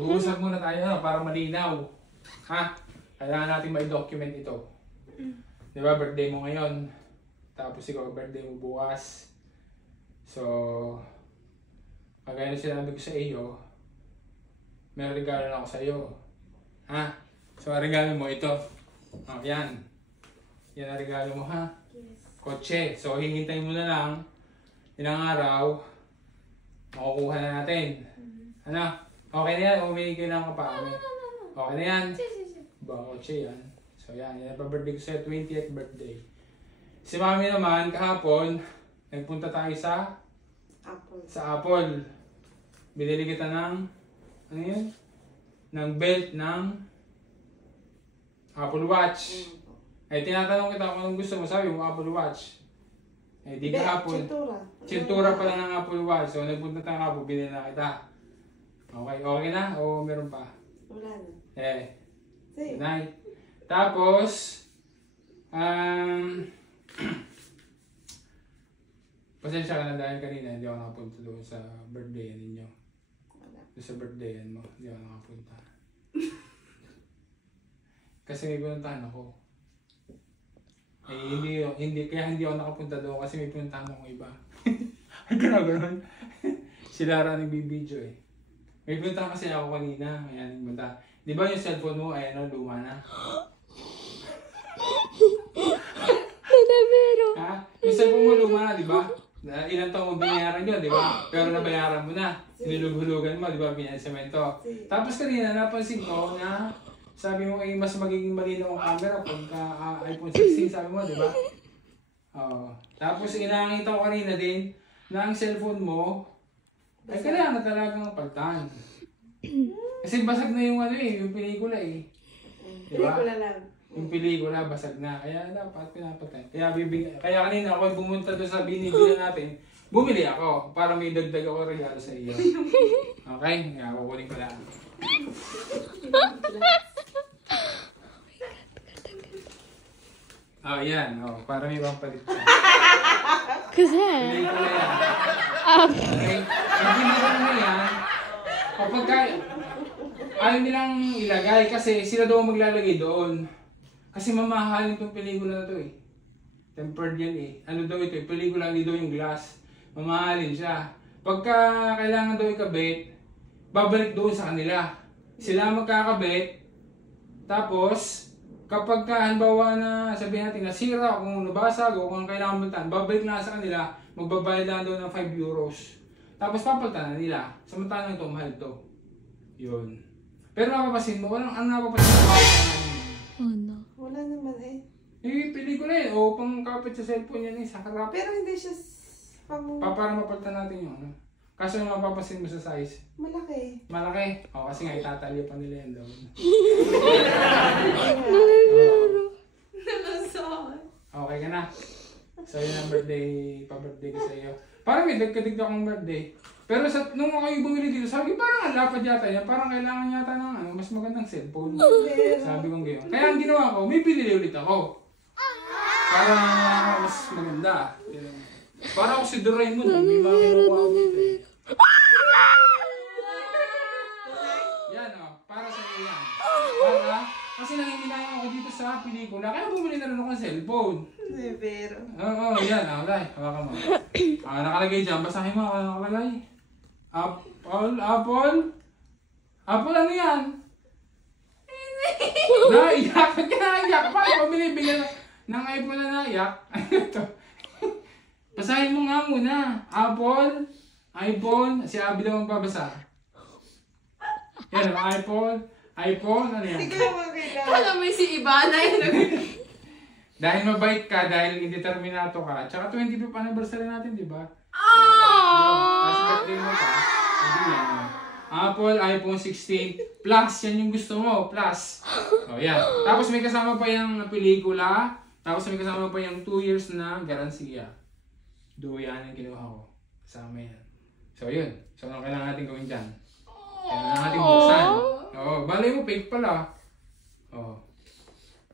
Uusap muna tayo para malinaw. Ha? Kailangan natin ma-document ito. Di ba, birthday mo ngayon. Tapos ikaw, birthday mo bukas. So, kagaya na sinabi ko sa iyo, may regalo na ako sa iyo. Ha? So, ang regalo mo ito. Oh, yan. Yan ang regalo mo, ha? Yes. Kotse. So, hihintayin mo na lang. Ilang araw, makukuha na natin. Ano? Okay na yan? O may kailangan ka pa kami? Okay na yan? Ba, kotse yan. So, yan. Yan ang birthday ko sa 20th birthday. Si Mami naman, kahapon, nagpunta tayo sa Apple. Apple. Binili kita ng, ano yun? Ng belt ng Apple Watch. Eh, tinatanong kita kung anong gusto mo. Sabi mo, Apple Watch. Eh, di kahapon. Cintura pala ng Apple Watch. So, nagpunta tayo kahapon, binili na kita. Okay, okay na? O meron pa? Wala na. Eh, Sige. night. Tapos, pasensya ka na dahil kanina hindi ako nakapunta doon sa birthday ninyo. Wala. Doon sa birthday mo, hindi ako nakapunta. Kasi may pinuntahan ako. Eh, kaya hindi ako nakapunta doon kasi may pinuntahan akong iba. Ay, gano'n. Si Lara nagbibideo eh. May pinuntahan kasi ako kanina, kaya nagpunta. Di ba yung cellphone mo, ay ano, luma na? Ha? Yung cellphone mo luma na, di ba? Ilang taong mo binayaran yun, di ba? Pero nabayaran mo na. Sinulug-hulugan mo, di ba? Pinansamento. Tapos kanina, napansin ko na sabi mo ay mas magiging malinaw ang camera pagka iPhone 16, sabi mo, di ba? Oo. Tapos inakita ko kanina din na ang cellphone mo ay kailangan na talagang palitan. Kasi basag na yung ano eh, yung pelikula eh. Diba? Pelikula lang. Yung pelikula basag na. Kaya dapat pinapatay. Kaya kanina ako pumunta doon sa binibili natin, bumili ako para may dagdag ako regalo sa iyo. Okay? Kaya kukunin ko lang. Oh, yan. Oh, para may pampalit ka. Kasi, Pelikula yan. Okay? Hindi mo na yan. Kapag ayaw nilang ilagay kasi sila daw maglalagay doon. Kasi mamahalin itong pelikula na to eh. Tempered yan eh. Ano daw ito eh, pelikula, hindi daw yung glass. Mamahalin siya. Pagka kailangan daw ikabit, babalik doon sa kanila. Sila magkakabit. Tapos, kapag halimbawa na sabihin natin nasira, kung nabasag o kung kailangan balitan, babalik na sa kanila, magbabayad lang doon ng 5 euros. Tapos papalitan na nila. Samantalang ito, mahal to. Yun. Pero mapapasin mo, ang napapasin mo, ano? Wala naman eh. eh, pelikula eh. O pang kapit sa cellphone yan eh, sa harap. Pero hindi siya Para mapalitan natin yung ano. Kaso yung mapapasin mo sa size. malaki. Malaki. O kasi nga itatalyo pa nila yan daw. Okay ka na. So yun ang birthday, pa-birthday ko sa iyo. Parang may dagkadig akong birthday. Pero nung ako bumili dito, sabi parang ang lapad yata yan. Parang kailangan yata ng ano, mas magandang cellphone. Sabi kong gano'n. Kaya ang ginawa ko, may pinili ulit ako. Para mas maganda. Para ako si Doraemon. May mga kinukuha ako dito. Yan o, para sa iyo yan. Para, kasi nangingilangan ako dito sa pelikula. Kaya bumili na rin ako ng cellphone. Pero. Oo, yan. Okay, hawakan mo. Nakalagay dyan. Basahin mo. Nakalagay. Apple? Apple ano yan? Naiyak. Ba't ka naiyak? Bakit pa binibigyan ng iPhone na naiyak? Ano to? Basahin mo nga muna. Apple, iPhone. Si Abby daw magbabasa. Yan, iPhone, ano yan? Hindi ko makilala. Alam mo si Ivana yun. Dahil mabait ka, dahil indeterminato ka. Tsaka 25th anniversary natin, di ba? Tapos birthday mo pa. Hindi yan. Apple, iPhone 16 Plus, yan yung gusto mo. Plus. O, yan. Tapos may kasama pa yung pelikula. Tapos may kasama pa yung 2 years na garansya. Yan yung kinuha ko. Kasama yan. So, yun. So, ano kailangan natin gawin dyan? Kailangan natin buksan. Oo, balay mo, fake pala. Oo.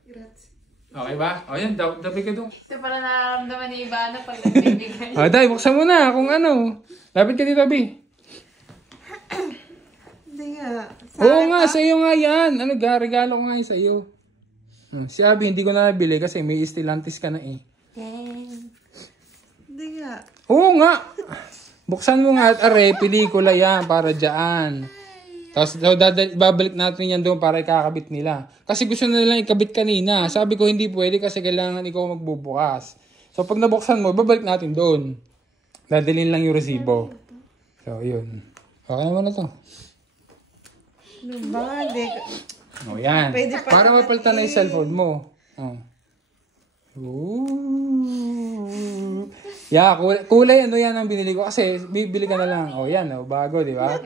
Grazie. Okay ba? O, yan. Dabi ka doon. Ito pala nararamdaman ni Ivana pag nagbibigay. Day, buksan mo na kung ano. Lapit ka dito, Bi. Hindi nga. nga, sa iyo nga yan. Ano ga, regalo ko nga yun sa iyo. Si Abby, hindi ko na nabili kasi may Stellantis ka na eh. Hindi nga. Oo nga. Buksan mo nga at are, pelikula yan para dyan. Tapos babalik natin yan doon para ikakabit nila. Kasi gusto na nilang ikabit kanina. Sabi ko hindi pwede kasi kailangan ikaw magbubukas. So pag nabuksan mo, babalik natin doon. Dadalhin lang yung resibo. So yun. Okay naman na to. Ano ba? Hindi. O yan. Pwede pa Para naman mapalitan na yung eh. cellphone mo. Oh. Ooh. Yeah, kulay ano yan ang binili ko. Kasi bibili ka na lang. O yan, bago, di ba?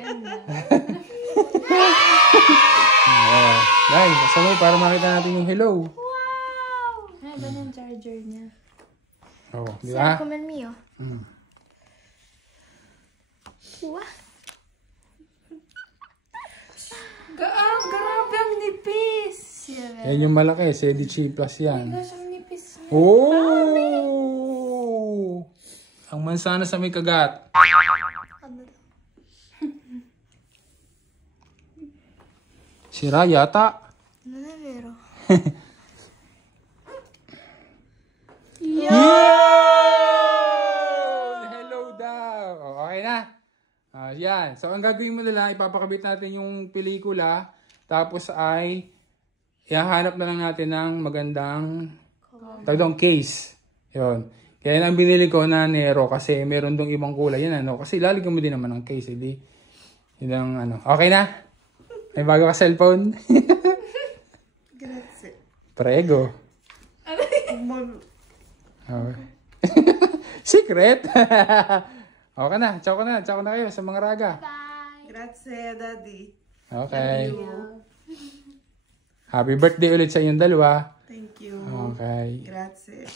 Guys, kasabay para makita natin yung hello. Wow! Haba ng charger niya. Oh, di ba? Comment me, oh. Mm. Wow! Grabe ang nipis. Yan yung malaki, CDC Plus yan. Gosh, ang nipis niya. Oh! Ang mansana sa may kagat. Sira yata. Ano na meron? Hello daw. Okay na. Yan. So, ang gagawin mo na lang, ipapakabit natin yung pelikula. Tapos ay, ihahanap na lang natin ng magandang tagdong case. Yun. Kaya lang binili ko na Nero kasi meron dong ibang kulay. Yan ano. Kasi lalagyan mo din naman ng case. Hindi. Yun ang ano. Okay na? May bago ka cellphone? Grazie. Prego. Okay. Secret? Okay na. Ciao ka na. Ciao na kayo sa mga raga. Bye! Grazie, Daddy. Okay. Happy birthday ulit sa inyong dalawa. Thank you. Okay. Grazie.